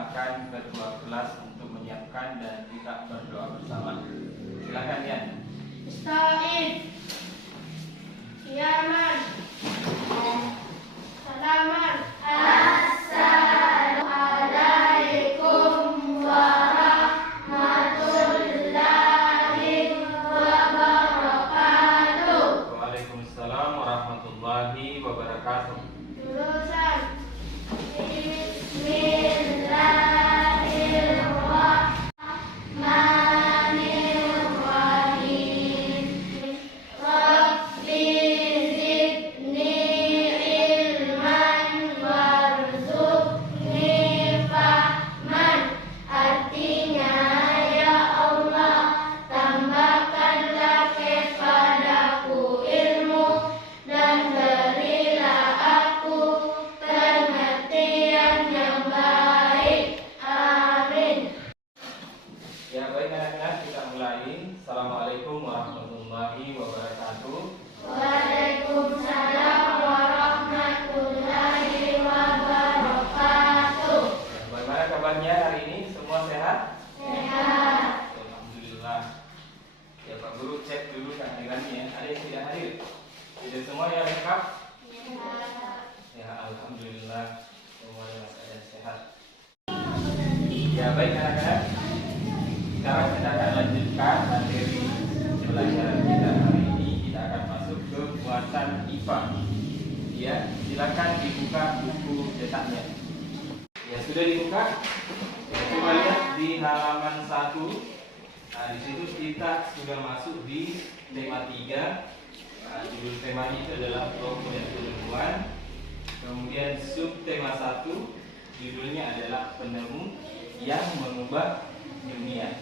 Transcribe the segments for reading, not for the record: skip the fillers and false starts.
persilahkan ketua kelas untuk menyiapkan dan kita berdoa bersama. Silakan ya. Ista'id, Yaman, Salaman, Assalamualaikum warahmatullahi wabarakatuh. Waalaikumsalam warahmatullahi wabarakatuh. Jurusan Bismillahirrahmanirrahim. Rabbi zidni ilman warzuqni fahman. Artinya, ya Allah, tambahkanlah kepadaku ilmu dan berilah aku pengertian yang baik. Amin. Ya baik anak-anak, kita mulai. Assalamualaikum warahmatullahi wabarakatuh. Waalaikumsalam warahmatullahi wabarakatuh. Bagaimana kabarnya hari ini? Semua sehat? Sehat. Alhamdulillah. Ya Pak Guru cek dulu kehadirannya ya. Ada yang tidak hadir? Tidak semua yang lengkap? Ya Alhamdulillah semua dalam keadaan sehat. Ya baik anak-anak, sekarang kita akan lanjutkan materi pelajaran kita hari ini. Kita akan masuk ke muatan IPA. Ya, silakan dibuka buku cetaknya. Ya sudah dibuka. Coba lihat di halaman 1. Nah, di situ kita sudah masuk di tema 3. Nah, judul temanya itu adalah kelompok dan penemuan. Kemudian subtema 1 judulnya adalah penemu yang mengubah dunia.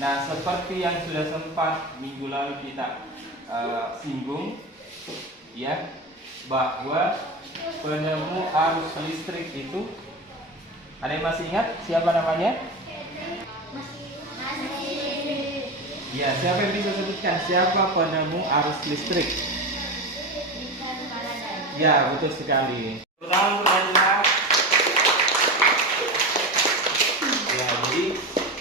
Nah, seperti yang sudah sempat minggu lalu kita singgung, ya, bahwa penemu arus listrik itu, ada yang masih ingat siapa namanya? Ya, siapa yang bisa sebutkan siapa penemu arus listrik? Ya, betul sekali. Pertama pertanyaan. Ya, jadi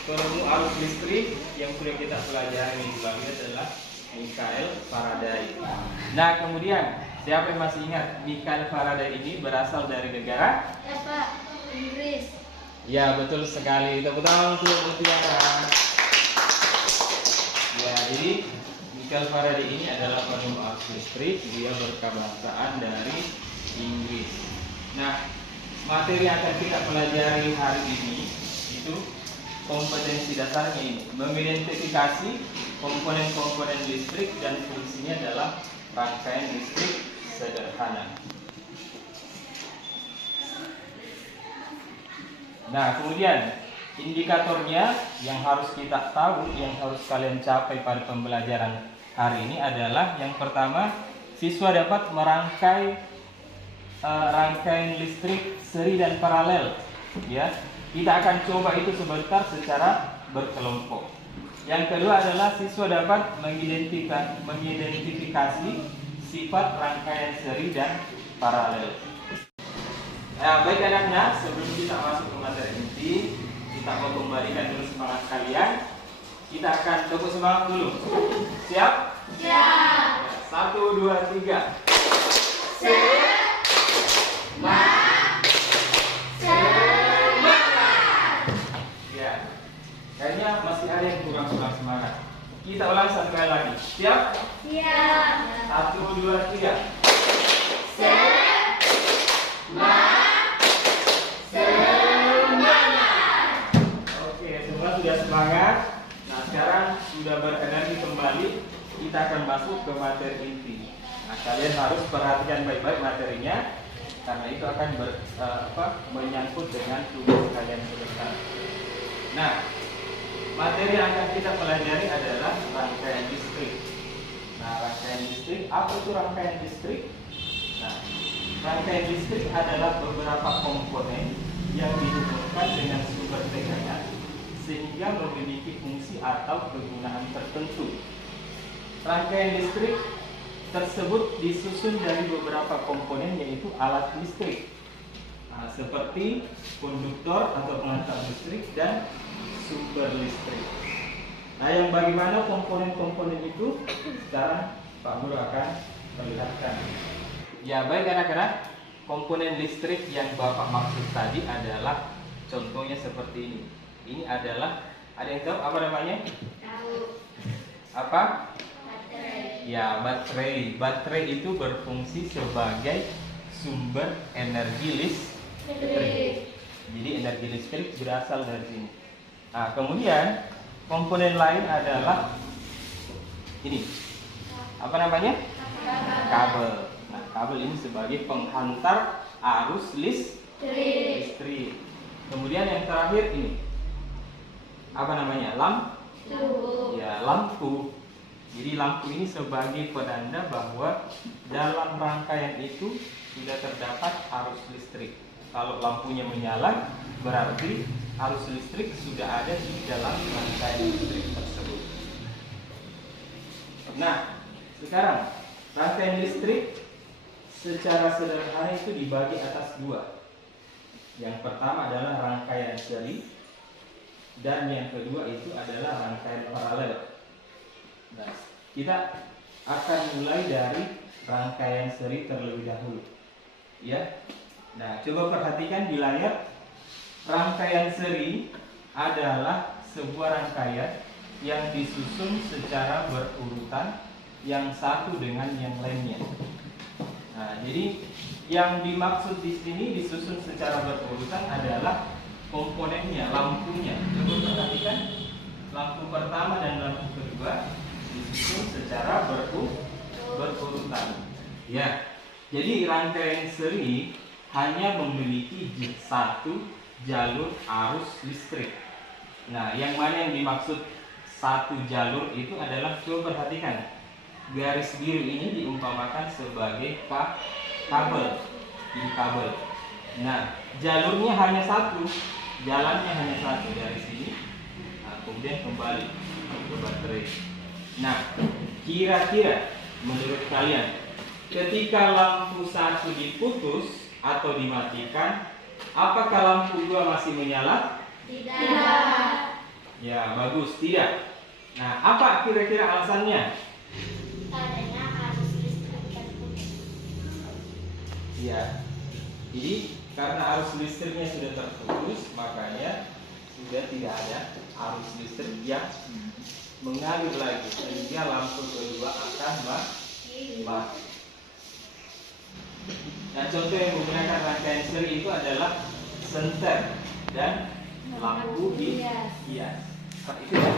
penemu arus listrik yang sudah kita pelajari minggu lalu adalah Michael Faraday. Nah, kemudian siapa yang masih ingat Michael Faraday ini berasal dari negara? Inggris. Ya, betul sekali. Tepuk tangan untuk Mutiara. Ya, jadi Michael Faraday ini adalah penemu arus listrik. Dia berkebangsaan dari Inggris. Nah, materi yang akan kita pelajari hari ini itu kompetensi dasarnya ini, mengidentifikasi komponen-komponen listrik dan fungsinya dalam rangkaian listrik sederhana. Nah, kemudian indikatornya yang harus kita tahu, yang harus kalian capai pada pembelajaran hari ini adalah yang pertama, siswa dapat merangkai rangkaian listrik seri dan paralel. Ya, kita akan coba itu sebentar secara berkelompok. Yang kedua adalah siswa dapat mengidentifikasi sifat rangkaian seri dan paralel. Nah, baik anak-anak, sebelum kita masuk ke materi inti, kita mau kembalikan dulu semangat kalian. Kita akan tepuk semangat dulu. Siap? Siap. 1, 2, 3. Ya, kayaknya masih ada yang kurang semangat. Kita ulang satu kali lagi. Siap? Siap. 1, 2, 3. Oke, semua sudah semangat. Nah, sekarang sudah berenergi kembali. Kita akan masuk ke materi inti. Nah, kalian harus perhatikan baik-baik materinya, karena itu akan menyangkut dengan tugas kalian ke depan. Nah, materi yang akan kita pelajari adalah rangkaian listrik. Nah, rangkaian listrik, apa itu rangkaian listrik? Nah, rangkaian listrik adalah beberapa komponen yang dihubungkan dengan sumber tegangan sehingga memiliki fungsi atau kegunaan tertentu. Rangkaian listrik tersebut disusun dari beberapa komponen, yaitu alat listrik. Nah, seperti konduktor atau pengantar listrik dan sumber listrik. Nah, yang bagaimana komponen-komponen itu sekarang Pak Guru akan perlihatkan. Ya, baik anak-anak, komponen listrik yang Bapak maksud tadi adalah contohnya seperti ini. Ini adalah, ada yang tahu apa namanya? Tahu. Apa? Baterai. Ya, baterai. Baterai itu berfungsi sebagai sumber energi listrik. Jadi energi listrik berasal dari sini. Nah, kemudian komponen lain adalah ini. Apa namanya? Kabel. Nah, kabel ini sebagai penghantar arus listrik. Kemudian yang terakhir ini. Apa namanya? Lampu. Ya, lampu. Jadi lampu ini sebagai penanda bahwa dalam rangkaian itu sudah terdapat arus listrik. Kalau lampunya menyala, berarti arus listrik sudah ada di dalam rangkaian listrik tersebut. Nah, sekarang rangkaian listrik secara sederhana itu dibagi atas dua. Yang pertama adalah rangkaian seri, dan yang kedua itu adalah rangkaian paralel. Nah, kita akan mulai dari rangkaian seri terlebih dahulu. Ya. Nah, coba perhatikan di layar. Rangkaian seri adalah sebuah rangkaian yang disusun secara berurutan yang satu dengan yang lainnya. Nah, jadi yang dimaksud di sini disusun secara berurutan adalah komponennya, lampunya. Coba perhatikan, lampu pertama dan lampu kedua disusun secara berurutan. Ya, jadi rangkaian seri hanya memiliki satu jalur arus listrik. Nah, yang mana yang dimaksud satu jalur itu adalah, coba perhatikan, garis biru ini diumpamakan sebagai kabel. Ini kabel. Nah, jalurnya hanya satu, jalannya hanya satu dari sini. Nah, kemudian kembali ke baterai. Nah, kira-kira menurut kalian, ketika lampu satu diputus atau dimatikan, apakah lampu dua masih menyala? Tidak. Ya, bagus, tidak. Nah, apa kira-kira alasannya? Karena arus listrik terputus. Ya, jadi karena arus listriknya sudah terputus, makanya sudah tidak ada arus listrik yang mengalir lagi, sehingga lampu kedua akan mati. Nah, contoh yang menggunakan rangkaian seri itu adalah senter dan lampu hias. Itu ya.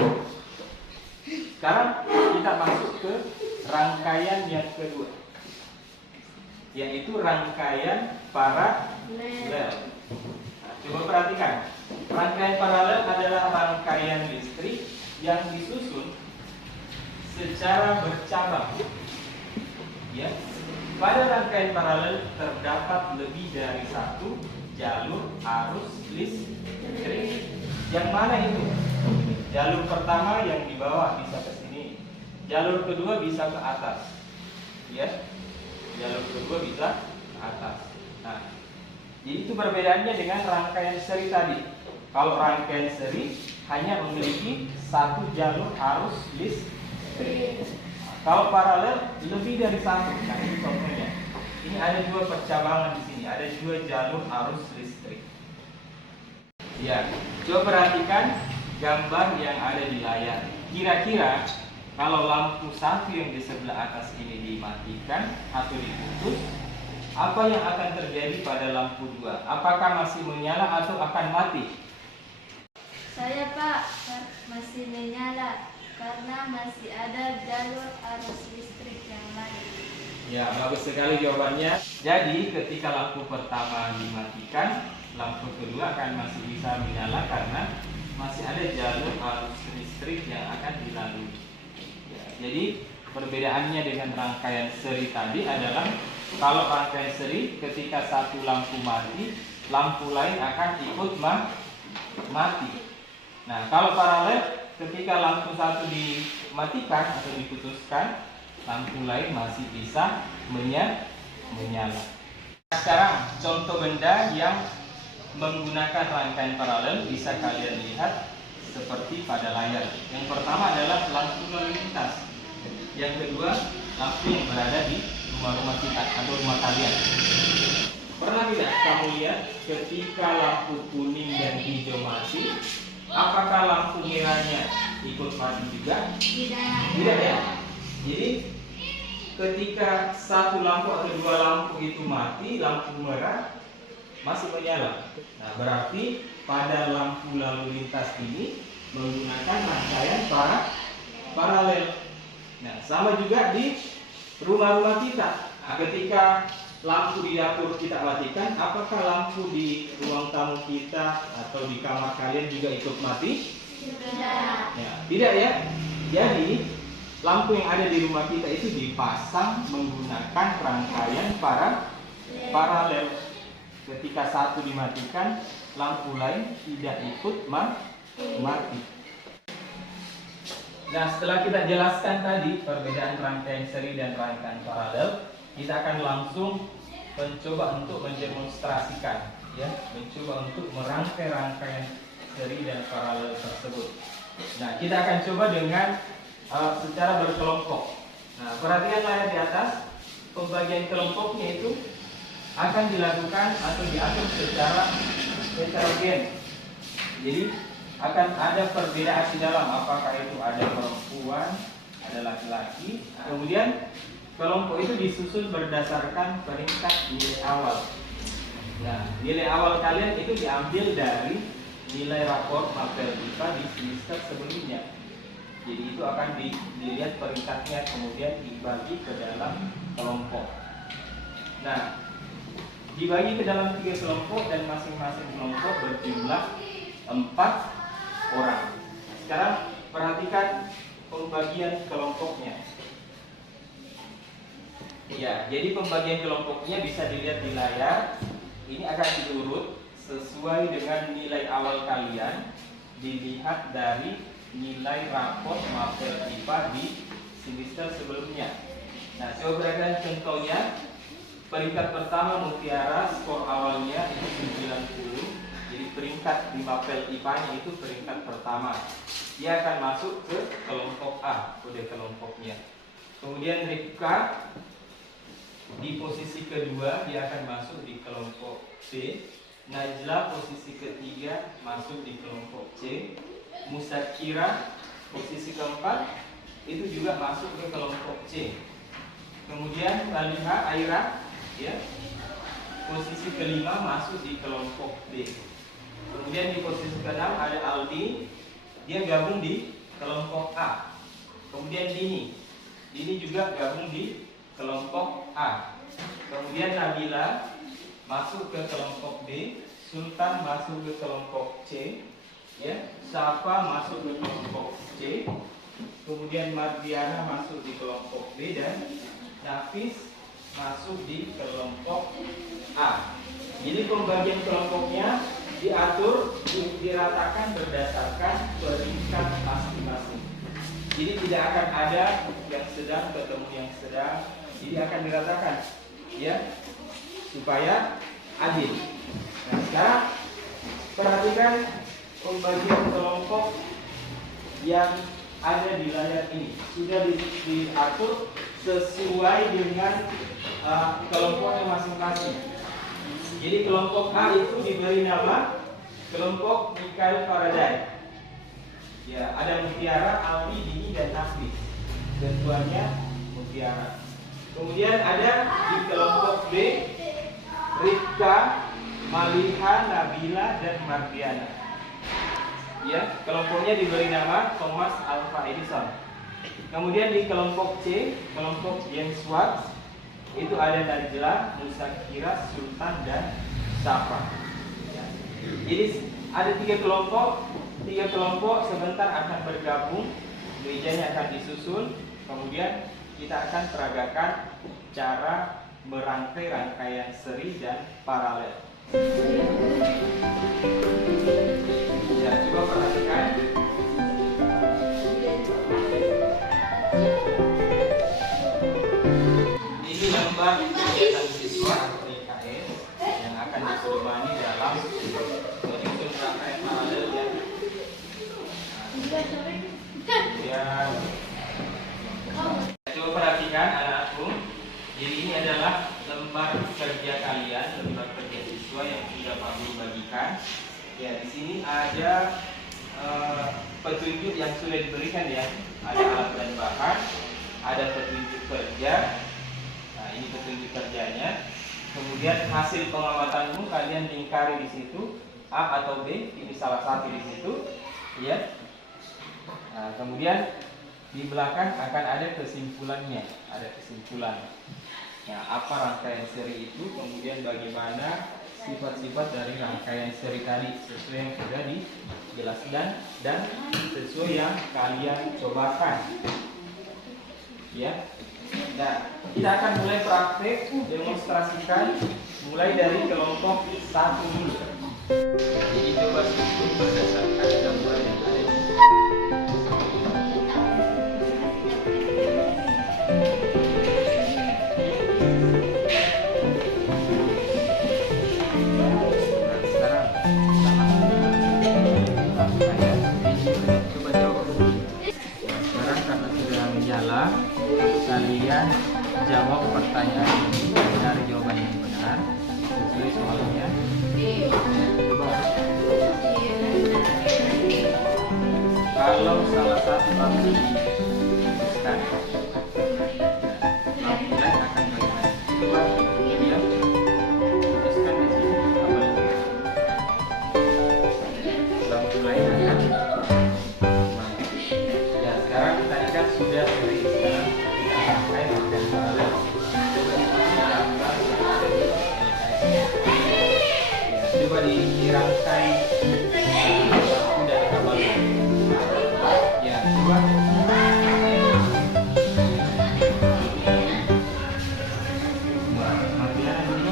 Sekarang kita masuk ke rangkaian yang kedua, yaitu rangkaian paralel. Nah, coba perhatikan, rangkaian paralel adalah rangkaian listrik yang disusun secara bercabang. Ya, pada rangkaian paralel terdapat lebih dari satu jalur arus listrik. Yang mana itu? Jalur pertama yang di bawah bisa ke sini, jalur kedua bisa ke atas. Ya, jalur kedua bisa ke atas. Nah, jadi itu perbedaannya dengan rangkaian seri tadi. Kalau rangkaian seri hanya memiliki satu jalur arus listrik. Kalau paralel lebih dari satu. Nah, ini contohnya. Ini ada dua percabangan di sini, ada dua jalur arus listrik. Ya, coba perhatikan gambar yang ada di layar. Kira-kira kalau lampu satu yang di sebelah atas ini dimatikan atau diputus, apa yang akan terjadi pada lampu dua? Apakah masih menyala atau akan mati? Saya, Pak, masih menyala karena masih ada jalur arus listrik yang lain. Ya, bagus sekali jawabannya. Jadi ketika lampu pertama dimatikan, lampu kedua akan masih bisa menyala karena masih ada jalur arus listrik yang akan dilalui. Ya, jadi perbedaannya dengan rangkaian seri tadi adalah kalau rangkaian seri ketika satu lampu mati, lampu lain akan ikut mati. Nah, kalau paralel ketika lampu satu dimatikan atau diputuskan, lampu lain masih bisa menyala. Sekarang contoh benda yang menggunakan rangkaian paralel bisa kalian lihat seperti pada layar. Yang pertama adalah lampu lalu lintas. Yang kedua, lampu yang berada di rumah-rumah kita atau rumah kalian. Pernah tidak kamu lihat ketika lampu kuning dan hijau mati, apakah lampu merahnya ikut mati juga? Tidak ya. Jadi ketika satu lampu atau dua lampu itu mati, lampu merah masih menyala. Nah, berarti pada lampu lalu lintas ini menggunakan rangkaian paralel. Nah, sama juga di rumah-rumah kita. Nah, ketika lampu di dapur kita matikan, apakah lampu di ruang tamu kita atau di kamar kalian juga ikut mati? Tidak. Ya, tidak ya. Jadi lampu yang ada di rumah kita itu dipasang menggunakan rangkaian paralel. Ketika satu dimatikan, lampu lain tidak ikut mati. Nah, setelah kita jelaskan tadi perbedaan rangkaian seri dan rangkaian paralel, kita akan langsung mencoba untuk mendemonstrasikan, ya, mencoba untuk merangkai rangkaian seri dan paralel tersebut. Nah, kita akan coba dengan secara berkelompok. Nah, perhatikan layar di atas, pembagian kelompoknya itu akan dilakukan atau diatur secara heterogen. Jadi akan ada perbedaan di dalam, apakah itu ada perempuan, ada laki-laki. Kemudian kelompok itu disusun berdasarkan peringkat nilai awal. Nah, nilai awal kalian itu diambil dari nilai rapor mapel IPA di semester sebelumnya. Jadi itu akan dilihat peringkatnya, kemudian dibagi ke dalam kelompok. Nah, dibagi ke dalam 3 kelompok dan masing-masing kelompok berjumlah 4 orang. Sekarang perhatikan pembagian kelompoknya. Ya, jadi pembagian kelompoknya bisa dilihat di layar. Ini akan diurut sesuai dengan nilai awal kalian, dilihat dari nilai rapor mapel IPA di semester sebelumnya. Nah, coba perhatikan contohnya. Peringkat pertama Mutiara, skor awalnya itu 90. Jadi peringkat di mapel IPA-nya itu peringkat pertama. Dia akan masuk ke kelompok A, kode kelompoknya. Kemudian Rifka di posisi kedua, dia akan masuk di kelompok C. Najla posisi ketiga masuk di kelompok C. Musakira posisi keempat itu juga masuk ke kelompok C. Kemudian Baliha Aira, ya, posisi kelima masuk di kelompok D. Kemudian di posisi keenam ada Aldi, dia gabung di kelompok A. Kemudian Dini juga gabung di kelompok A. Kemudian Nabila masuk ke kelompok D, Sultan masuk ke kelompok C, ya, Safa masuk ke kelompok C. Kemudian Mardiana masuk di kelompok B dan Nafis masuk di kelompok A. Jadi pembagian kelompoknya diatur, diratakan berdasarkan peringkat masing-masing. Jadi tidak akan ada yang sedang ketemu yang sedang. Jadi akan diratakan, ya, supaya adil. Nah, sekarang perhatikan pembagian kelompok yang ada di layar ini. Sudah diatur sesuai dengan kelompoknya masing-masing. Jadi kelompok A itu diberi nama kelompok Mikael Faraday. Ya, ada Mutiara, Aldi, Dini, dan Nafis. Ketuanya Mutiara. Kemudian ada di kelompok B Rifka, Maliha, Nabila, dan Mardiana. Ya, kelompoknya diberi nama Thomas Alva Edison. Kemudian di kelompok C, kelompok James Watt, itu ada Najla, Musakira, Sultan, dan Safa. Ya. Jadi ada 3 kelompok. 3 kelompok sebentar akan bergabung, mejanya akan disusun, kemudian kita akan peragakan cara merangkai rangkaian seri dan paralel. Ya, coba perhatikan. Ini lembar kegiatan siswa atau IKS. Ya, di sini ada petunjuk yang sudah diberikan ya. Ada alat dan bahan, ada petunjuk kerja. Nah, ini petunjuk kerjanya. Kemudian hasil pengamatanmu kalian lingkari di situ A atau B, ini salah satu di situ, ya. Nah, kemudian di belakang akan ada kesimpulannya, ada kesimpulan. Nah, apa rangkaian seri itu, kemudian bagaimana sifat-sifat dari rangkaian seri tadi sesuai yang sudah dijelaskan dan sesuai yang kalian cobakan, ya. Nah, kita akan mulai praktek demonstrasikan mulai dari kelompok 1 dulu. Jadi coba sebut berdasarkan gambar yang ada di sini. Kalian jawab pertanyaan ini dari jawaban yang benar sesuai soalnya. Coba. Kalau salah satu lampu dihapuskan, lampu lain akan bagaimana? Coba dia hapuskan di sini apa itu? Lampu lain akan mati. Ya, sekarang tadi kan sudah seri, sekarang coba dirangkai satu dari kapal ya, coba Mardiana dulu.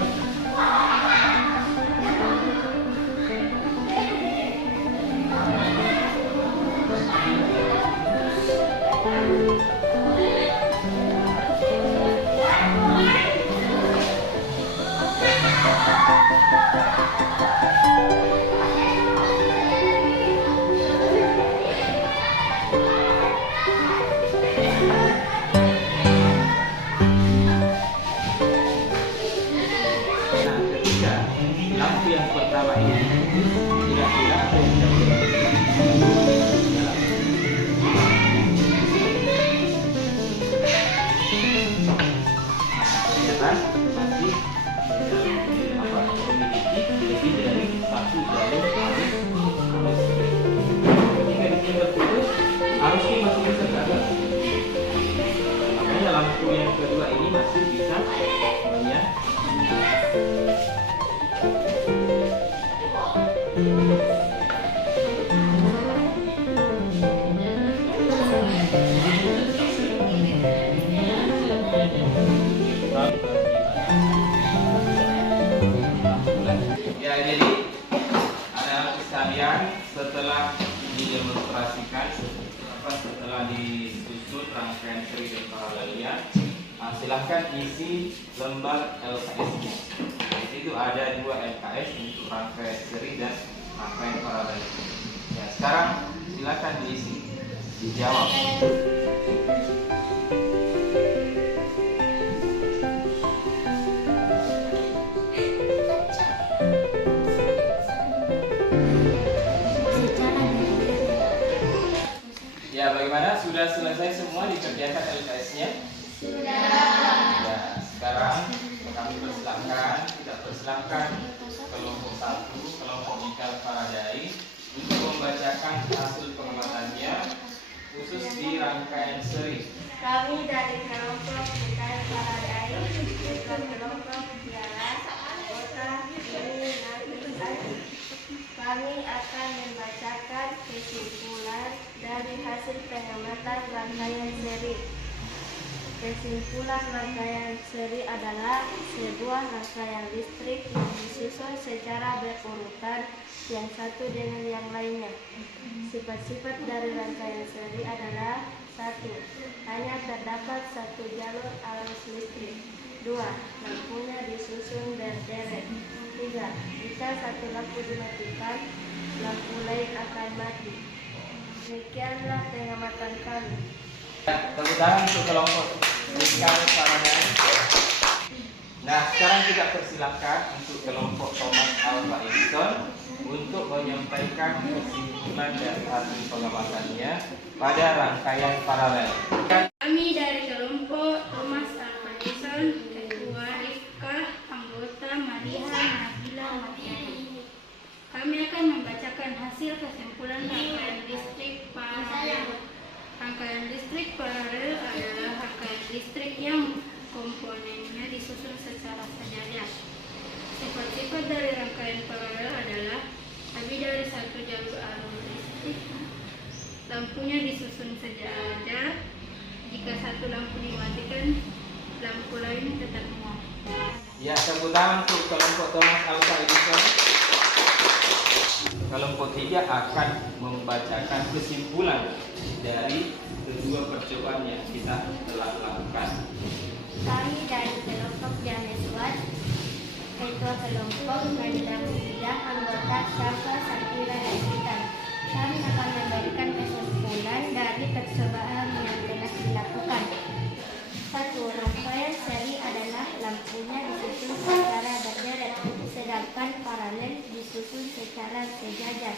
Lampu yang pertama ini kira-kira apa yang ternyata masih memiliki lebih dari satu jalur arus. Jika di sini terputus, arusnya masih bisa jalan. Makanya lampu yang kedua ini masih bisa menyala. Ya, jadi anak-anak sekalian, setelah didemonstrasikan, setelah disusun rangkaian seri dan paralelnya, silahkan isi lembar LKS-nya. Di situ ada 2 LKS untuk rangkaian seri dan rangkaian paralel. Ya, sekarang silahkan diisi, dijawab. Ya, bagaimana? Sudah selesai semua dikerjakan LKS-nya? Sudah. Ya, sekarang kami kita persilahkan kelompok 1, kelompok Michael Faraday untuk membacakan hasil pengamatannya khusus di rangkaian seri. Kami dari kelompok Michael Faraday dan kelompok Tiara Kota ini kami akan membacakan kesimpulan dari hasil pengamatan rangkaian seri. Kesimpulan rangkaian seri adalah sebuah rangkaian listrik yang disusun secara berurutan yang satu dengan yang lainnya. Sifat-sifat dari rangkaian seri adalah: 1. Hanya terdapat satu jalur arus listrik. 2. Lampunya disusun berderet. 3. Jika satu lampu dimatikan, lampu lain akan mati. Demikianlah pengamatan kami. Tepuk tangan untuk kelompok Michael Faraday. Nah, sekarang kita persilakan untuk kelompok Thomas Alva Edison untuk menyampaikan kesimpulan dari hasil pengamatannya pada rangkaian paralel. Kami dari kelompok Thomas Alva Edison, Ketua Rifka, anggota Mariha, Nabila, Mariani. Kami akan membacakan hasil kesimpulan rangkaian listrik paralel. Rangkaian listrik paralel adalah rangkaian listrik yang komponennya disusun secara sejajar. Sifat-sifat dari rangkaian paralel adalah lebih dari satu jalur arus listrik, lampunya disusun sejajar. Jika satu lampu dimatikan, lampu lain tetap menyala. Ya, tepuk tangan untuk kelompok Thomas Alva Edison. Kelompok 3 akan membacakan kesimpulan dari kedua percobaan yang kita telah lakukan. Kami dari kelompok James Watt, Ketua kelompok Mandang Bidang, anggota Syafa, Sakira, dan Intan. Kami akan memberikan kesimpulan dari percobaan yang telah dilakukan. 1. Rangkaian seri adalah lampunya disusun secara berderet, sedangkan paralel disusun secara sejajar.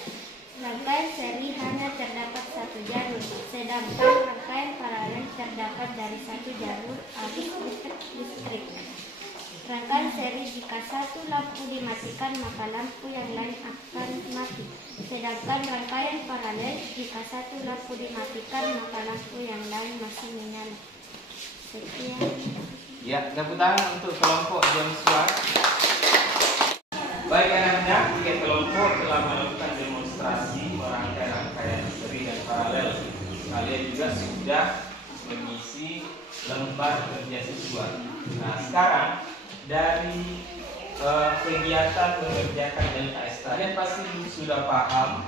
Rangkaian seri hanya terdapat satu jalur, sedangkan rangkaian paralel terdapat dari satu jalur arus listrik. Rangkaian seri jika satu lampu dimatikan maka lampu yang lain akan mati. Sedangkan rangkaian paralel jika satu lampu dimatikan maka lampu yang lain masih menyala. Sekian. Ya, tepuk tangan untuk kelompok James Watt. Baik anak-anak, tiga kelompok telah melakukan demonstrasi merangkai rangkaian seri dan paralel. Kalian juga sudah mengisi lembar kerja siswa. Nah, sekarang dari kegiatan mengerjakan LKS, kalian pasti sudah paham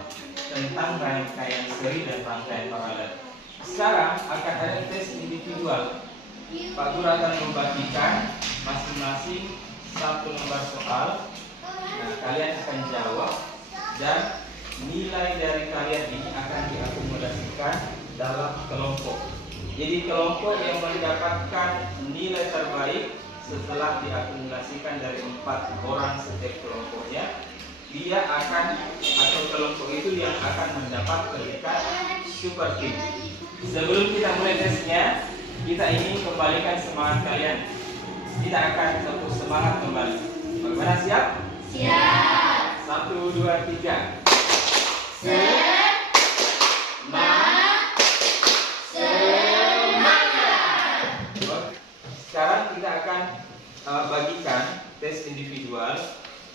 tentang rangkaian seri dan rangkaian paralel. Sekarang akan ada tes individual. Pak Guru akan membagikan masing-masing satu lembar soal. Nah, kalian akan jawab dan nilai dari kalian ini akan diakumulasikan dalam kelompok. Jadi kelompok yang mendapatkan nilai terbaik setelah diakumulasikan dari 4 orang setiap kelompoknya, dia akan atau kelompok itu yang akan mendapat predikat super team. Sebelum kita mulai tesnya, kita ingin kembalikan semangat kalian. Kita akan tepuk semangat kembali. Bagaimana, siap? Siap. 1, 2, 3. Sekarang kita akan bagikan tes individual.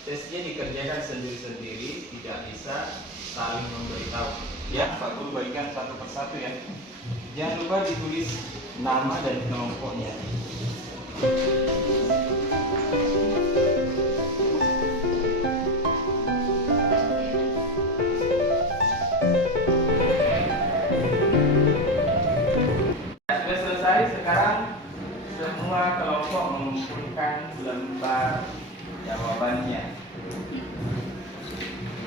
Tesnya dikerjakan sendiri-sendiri, tidak bisa saling memberitahu. Ya, Pak Guru bagikan satu persatu ya. Jangan lupa ditulis nama dan kelompoknya. Sudah selesai, sekarang semua kelompok mengumpulkan lembar jawabannya.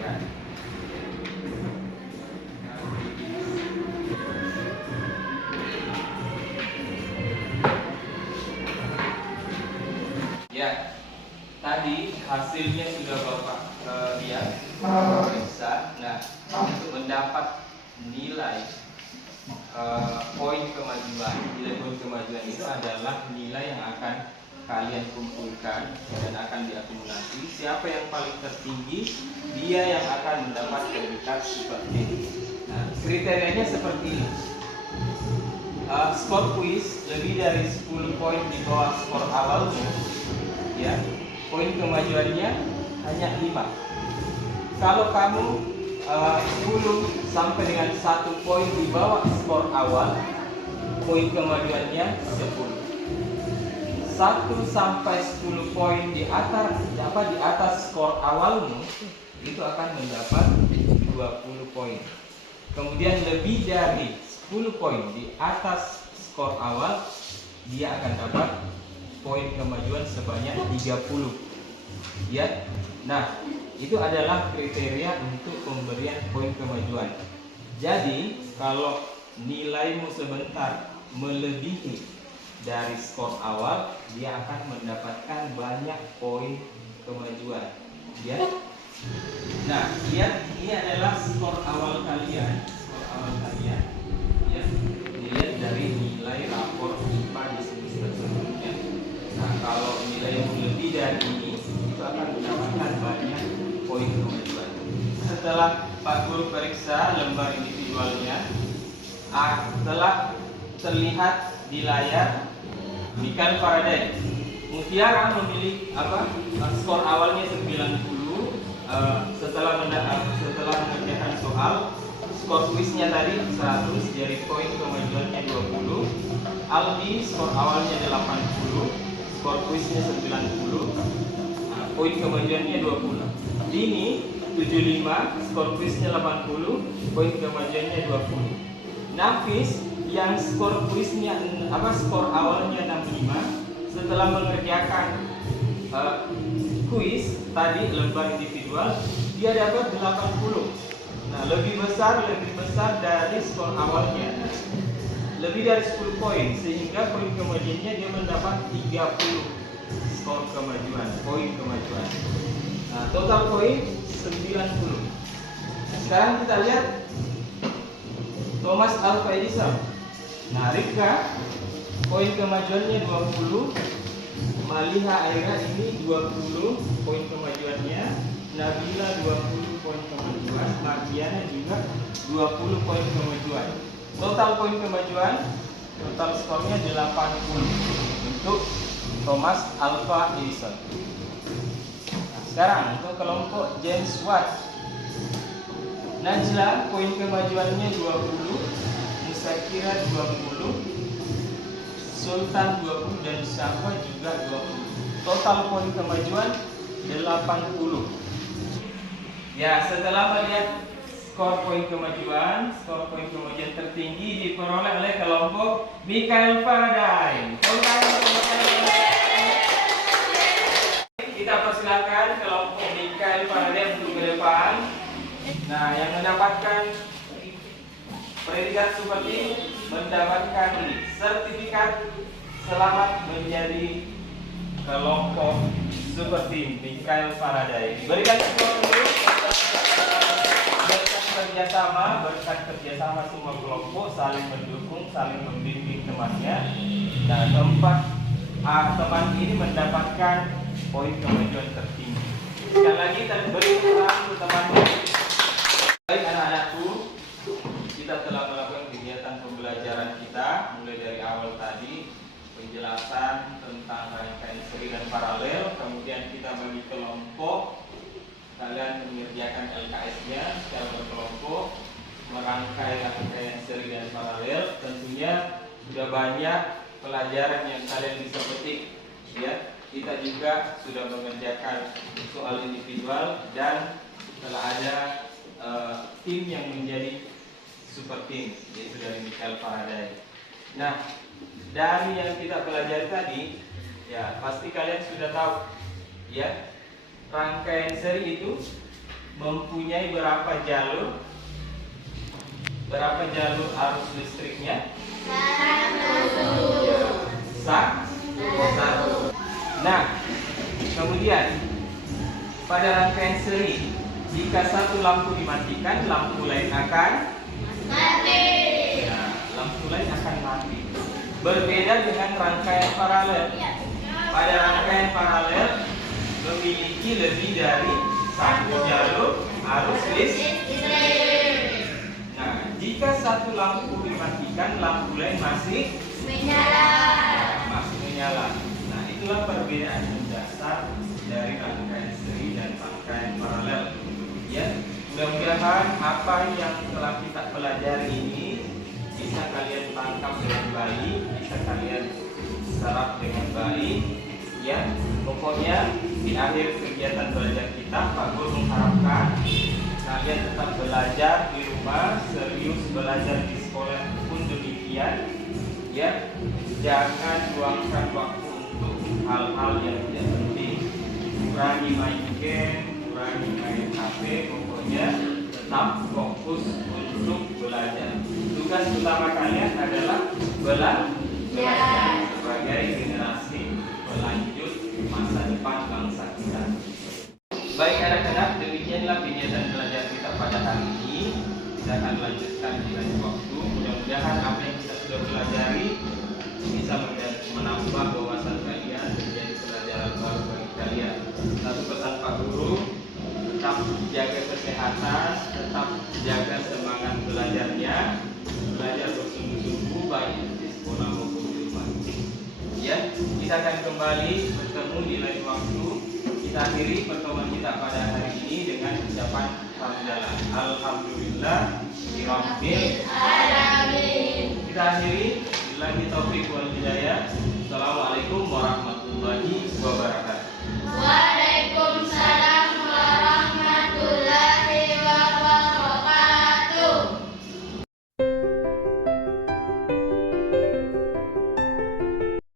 Ya. Ya, tadi hasilnya sudah Bapak lihat, periksa. Nah, untuk mendapat nilai poin kemajuan, nilai poin kemajuan itu adalah nilai yang akan kalian kumpulkan dan akan diakumulasi. Siapa yang paling tertinggi, dia yang akan mendapat predikat super team. Nah, kriterianya seperti ini. Skor kuis lebih dari 10 poin di bawah skor awalnya, ya, poin kemajuannya hanya 5. Kalau kamu 10 sampai dengan 1 poin di bawah skor awal, poin kemajuannya 10. 1 sampai 10 poin di atas skor awalmu itu akan mendapat 20 poin. Kemudian lebih dari 10 poin di atas skor awal, dia akan dapat poin kemajuan sebanyak 30. Ya. Nah, itu adalah kriteria untuk pemberian poin kemajuan. Jadi, kalau nilaimu sebentar melebihi dari skor awal, dia akan mendapatkan banyak poin kemajuan. Ya. Nah, ini adalah skor awal kalian. Skor awal kalian. Ya. Dilihat dari nilai rapor IPA di semester sebelumnya. Nah, kalau nilai yang lebih dari ini, itu akan mendapatkan banyak poin kemajuan. Setelah Pak Guru periksa lembar individualnya, telah terlihat di layar Michael Faraday. Mutiara memilih skor awalnya 90. Setelah mengerjakan soal, skor kuisnya tadi 100, jadi poin kemajuannya 20. Aldi skor awalnya 80, skor kuisnya 90, poin kemajuannya 20. Dini 75, skor kuisnya 80, poin kemajuannya 20. Nafis yang skor kuisnya skor awalnya 65, setelah mengerjakan kuis tadi lembar individual, dia dapat 80. Nah, lebih besar dari skor awalnya, lebih dari 10 poin, sehingga poin kemajuannya dia mendapat 30 skor kemajuan, poin kemajuan. Nah, total poin 90. Sekarang kita lihat Thomas Alva Edison. Nah, Rika poin kemajuannya 20, Maliha Aira ini 20 poin kemajuannya, Nabila 20 poin kemajuan, Mardiana juga 20 poin kemajuan. Total poin kemajuan, total skornya 80 untuk Thomas Alva Edison. Nah, sekarang untuk kelompok James Watt. Najla poin kemajuannya 20, Musakira 20, Sultan 20 dan Syafa juga 20. Total poin kemajuan 80. Ya, setelah melihat skor poin kemajuan tertinggi diperoleh oleh kelompok Michael Faraday. Kita persilakan kelompok Michael Faraday untuk ke depan. Nah, yang mendapatkan predikat seperti mendapatkan sertifikat selamat menjadi kelompok super team Michael Faraday. Berikan tepuk dulu. Berkat kerjasama semua kelompok, saling mendukung, saling membimbing temannya. Nah, teman ini mendapatkan poin kemajuan tertinggi. Sekali lagi kita beri tepuk untuk temannya. Baik anak-anakku, kita telah melakukan kegiatan pembelajaran kita mulai dari awal tadi, penjelasan tentang rangkaian seri dan paralel, kemudian kita bagi kelompok, kalian mengerjakan LKS-nya secara berkelompok, merangkai rangkaian seri dan paralel. Tentunya sudah banyak pelajaran yang kalian bisa petik, ya. Kita juga sudah mengerjakan soal individual dan telah ada tim yang menjadi super team, yaitu dari Michael Faraday. Nah, dari yang kita pelajari tadi, ya pasti kalian sudah tahu, ya, rangkaian seri itu mempunyai berapa jalur arus listriknya? Satu. Nah, kemudian pada rangkaian seri, jika satu lampu dimatikan, lampu lain akan mati. Nah, lampu lain akan mati. Berbeda dengan rangkaian paralel. Pada rangkaian paralel memiliki lebih dari satu jalur arus listrik. Nah, jika satu lampu dimatikan, lampu lain masih menyala. Nah, itulah perbedaan mendasar dari rangkaian seri dan rangkaian paralel. Ya, mudah-mudahan apa yang telah kita pelajari ini bisa kalian tangkap dengan baik, bisa kalian serap dengan baik. Ya, pokoknya di akhir kegiatan belajar kita, Pak Guru mengharapkan kalian tetap belajar di rumah, serius belajar di sekolah pun demikian. Ya, jangan luangkan waktu untuk hal-hal yang tidak penting. Kurangi main game, kurangi main HP, pokoknya tetap fokus untuk belajar. Tugas utama kalian adalah sebagai generasi pelanjut masa depan bangsa kita. Baik anak-anak, demikianlah kegiatan belajar kita pada hari ini. Kita akan lanjutkan di lain waktu. Mudah-mudahan apa yang kita sudah pelajari bisa menambah wawasan kalian, menjadi pelajaran baru bagi kalian. Satu pesan Pak Guru, tetap jaga kesehatan, tetap jaga semangat belajarnya, belajar bersungguh-sungguh baik di sekolah maupun di rumah. Ya, kita akan kembali bertemu di lain waktu. Kita akhiri pertemuan kita pada hari ini dengan ucapan hamdalah. Alhamdulillah, Rabbil alamin.